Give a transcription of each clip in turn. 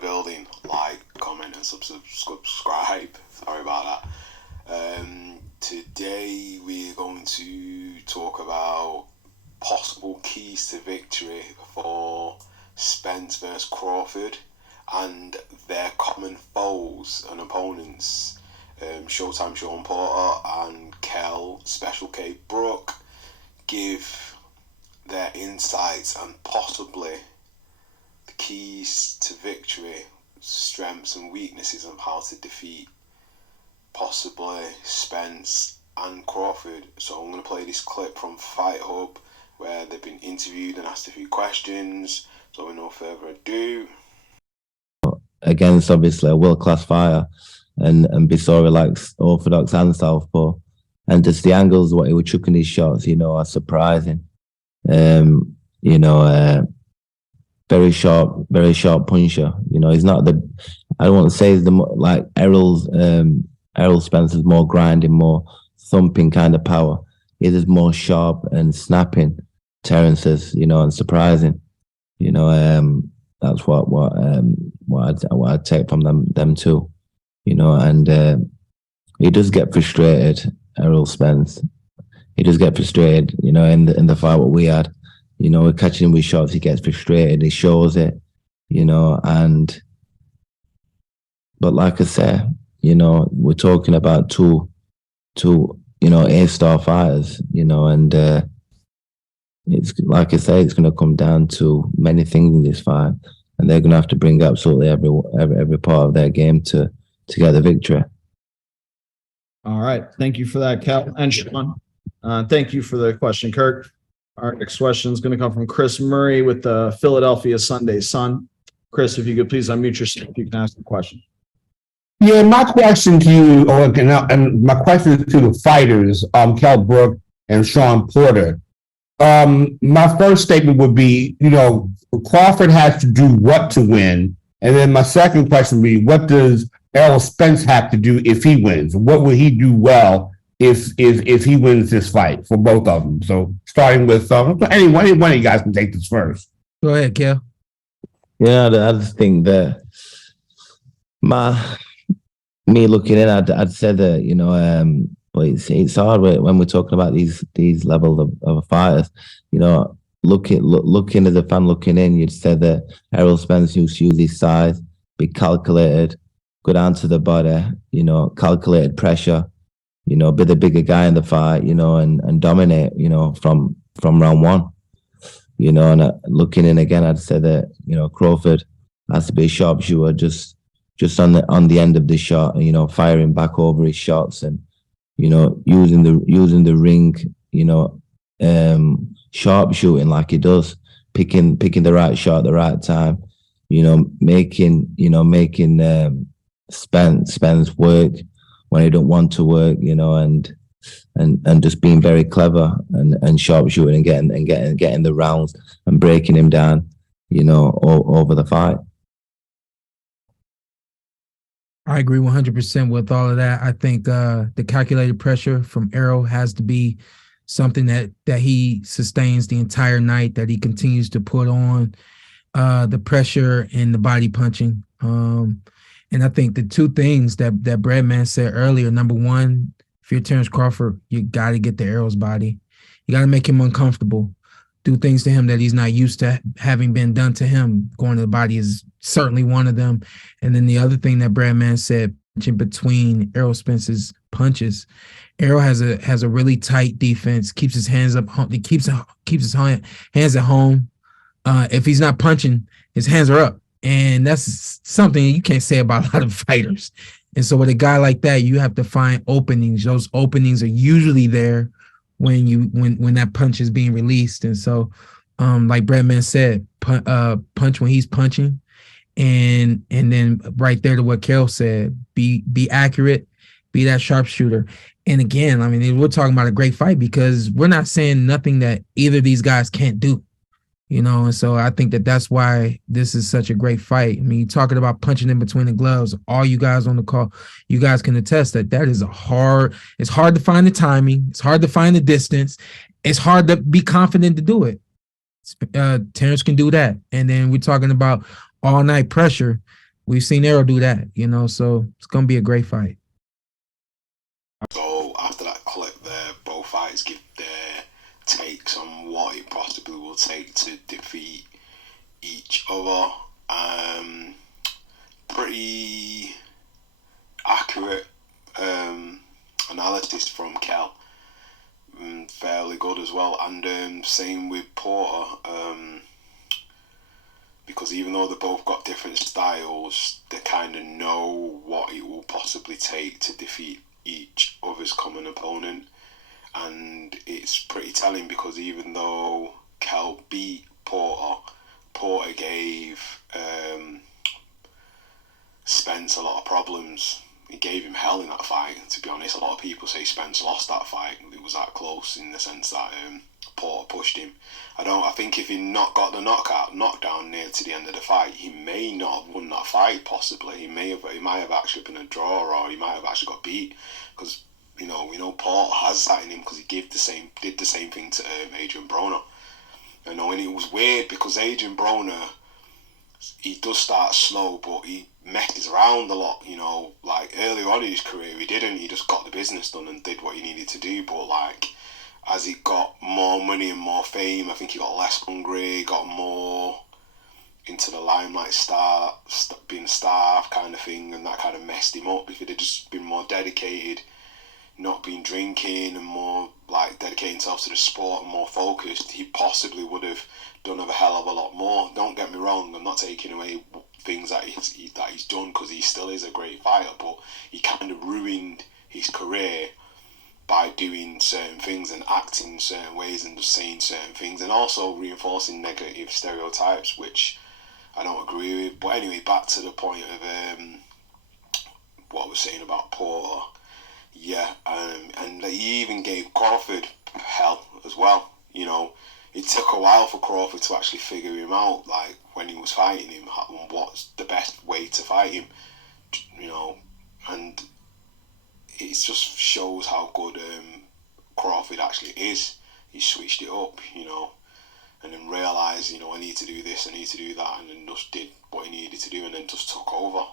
building. Like, comment, and subscribe. Sorry about that. Today we're going to talk about possible keys to victory for Spence vs Crawford and their common foes and opponents. Showtime Sean Porter and Kel Special K Brook give their insights and possibly the keys to victory, strengths and weaknesses of how to defeat possibly Spence and Crawford. So I'm going to play this clip from Fight Hub where they've been interviewed and asked a few questions. So with no further ado, against obviously a world-class fighter and be so relaxed, orthodox and southpaw, and just the angles what he was chucking his shots, are surprising. Very sharp puncher. He's not I don't want to say he's like Errol Spencer's more grinding, more thumping kind of power. It is more sharp and snapping Terrence's, and surprising. That's what I'd take from them two. And he does get frustrated, Errol Spence. He does get frustrated, in the fight what we had. We're catching him with shots, he gets frustrated, he shows it, but like I say, we're talking about two A-star fighters, and it's like I say, it's going to come down to many things in this fight, and they're going to have to bring absolutely every part of their game to get the victory. All right, thank you for that, Cal and Sean. Thank you for the question, Kirk. Our next question is going to come from Chris Murray with the Philadelphia Sunday Sun. Chris, if you could please unmute yourself, you can ask the question. Yeah, my question to you, and my question is to the fighters, Kell Brook and Sean Porter. My first statement would be, Crawford has to do what to win? And then my second question would be, what does Errol Spence have to do if he wins? What will he do well if he wins this fight for both of them? So starting with anyone of you guys can take this first. Go ahead, Kel. Yeah, I just think that me looking in, I'd say that but it's hard when we're talking about these levels of fighters. Looking as a fan looking in, you'd say that Errol Spence used to use his size, be calculated, go down to the body, calculated pressure, be the bigger guy in the fight, and dominate, from round one. And looking in again, I'd say that, Crawford has to be a sharpshooter, just on the end of the shot, firing back over his shots and, using the ring, sharpshooting like he does, picking the right shot at the right time, making Spence work when he don't want to work, and just being very clever and sharpshooting and getting the rounds and breaking him down, over the fight. I agree 100% with all of that. I think the calculated pressure from Errol has to be something that he sustains the entire night, that he continues to put on the pressure and the body punching. And I think the two things that Breadman said earlier, number one, if you're Terrence Crawford, you got to get to Errol's body. You got to make him uncomfortable. Do things to him that he's not used to having been done to him. Going to the body is certainly one of them. And then the other thing that Breadman said, in between Errol Spence's punches, Errol has a really tight defense, keeps his hands up, he keeps his hands at home. If he's not punching, his hands are up. And that's something you can't say about a lot of fighters. And so with a guy like that, you have to find openings. Those openings are usually there when that punch is being released. And so, like Breadman said, punch when he's punching, and then right there to what Carol said, be accurate, be that sharpshooter. And again, I mean, we're talking about a great fight because we're not saying nothing that either of these guys can't do. And so I think that's why this is such a great fight. I mean, you're talking about punching in between the gloves. All you guys on the call, you guys can attest that is it's hard to find the timing. It's hard to find the distance. It's hard to be confident to do it. Terrence can do that. And then we're talking about all night pressure. we've seen Errol do that, so it's gonna be a great fight. So after that clip there, both fighters give their takes on what it possibly will take to defeat each other. Pretty accurate analysis from Kel. Fairly good as well, and same with Porter. Because even though they both got different styles, they kind of know what it will possibly take to defeat each other's common opponent. And it's pretty telling because even though Kel beat Porter, Porter gave Spence a lot of problems. He gave him hell in that fight. To be honest, a lot of people say Spence lost that fight. It was that close in the sense that Porter pushed him. I think if he not got the knockdown near to the end of the fight, he may not have won that fight. Possibly, he might have actually been a draw, or he might have actually got beat. Because we know Porter has that in him because he did the same thing to Adrian Broner. And it was weird because Adrian Broner, he does start slow, but he messes around a lot, like earlier on in his career he didn't, he just got the business done and did what he needed to do, but like as he got more money and more fame, I think he got less hungry, got more into the limelight, being a star kind of thing, and that kind of messed him up. If he'd have just been more dedicated, not been drinking and more like dedicating himself to the sport and more focused, he possibly would have done a hell of a lot more. Don't get me wrong, I'm not taking away things that he's done because he still is a great fighter, but he kind of ruined his career by doing certain things and acting in certain ways and just saying certain things and also reinforcing negative stereotypes, which I don't agree with. But anyway, back to the point of what I was saying about Porter. Yeah, and he even gave Crawford hell as well. It took a while for Crawford to actually figure him out, like when he was fighting him, what's the best way to fight him, and it just shows how good Crawford actually is. He switched it up, and then realised, I need to do this, I need to do that, and then just did what he needed to do, and then just took over,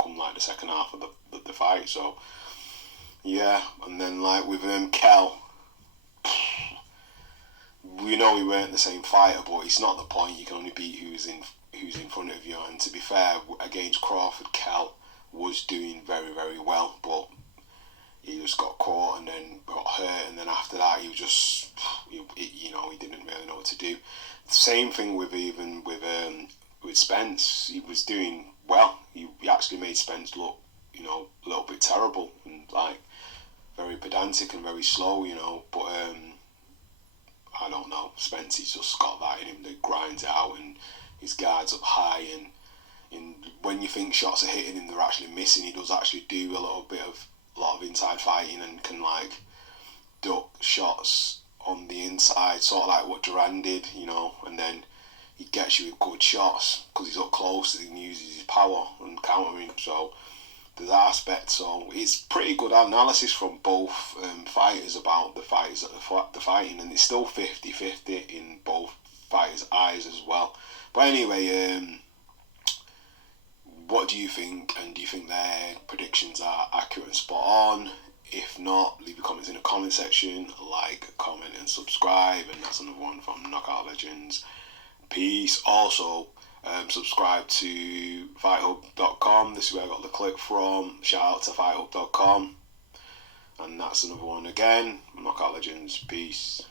come the second half of the fight. So yeah, and then like with Kel, we know we weren't the same fighter, but it's not the point. You can only beat who's in front of you. And to be fair, against Crawford, Kel was doing very, very well, but he just got caught and then got hurt, and then after that he was just, he didn't really know what to do. Same thing with Spence. He was doing well. He actually made Spence look, a little bit terrible and like very pedantic and very slow, but I don't know. Spence, he's just got that in him that grinds it out, and his guard's up high, and when you think shots are hitting him, they're actually missing. He does actually do a lot of inside fighting and can like duck shots on the inside, sort of like what Duran did, and then he gets you with good shots because he's up close and he uses his power and countering. So there's that aspect. So it's pretty good analysis from both fighters about the fighters that they're fighting, and it's still 50-50 in both fighters' eyes as well. But anyway, what do you think? And do you think their predictions are accurate and spot on? If not, leave your comments in the comment section. Like, comment, and subscribe. And that's another one from Knockout Legends. Peace. Also, subscribe to fighthub.com. This is where I got the clip from. Shout out to fighthub.com. And that's another one again. Knockout Legends. Peace.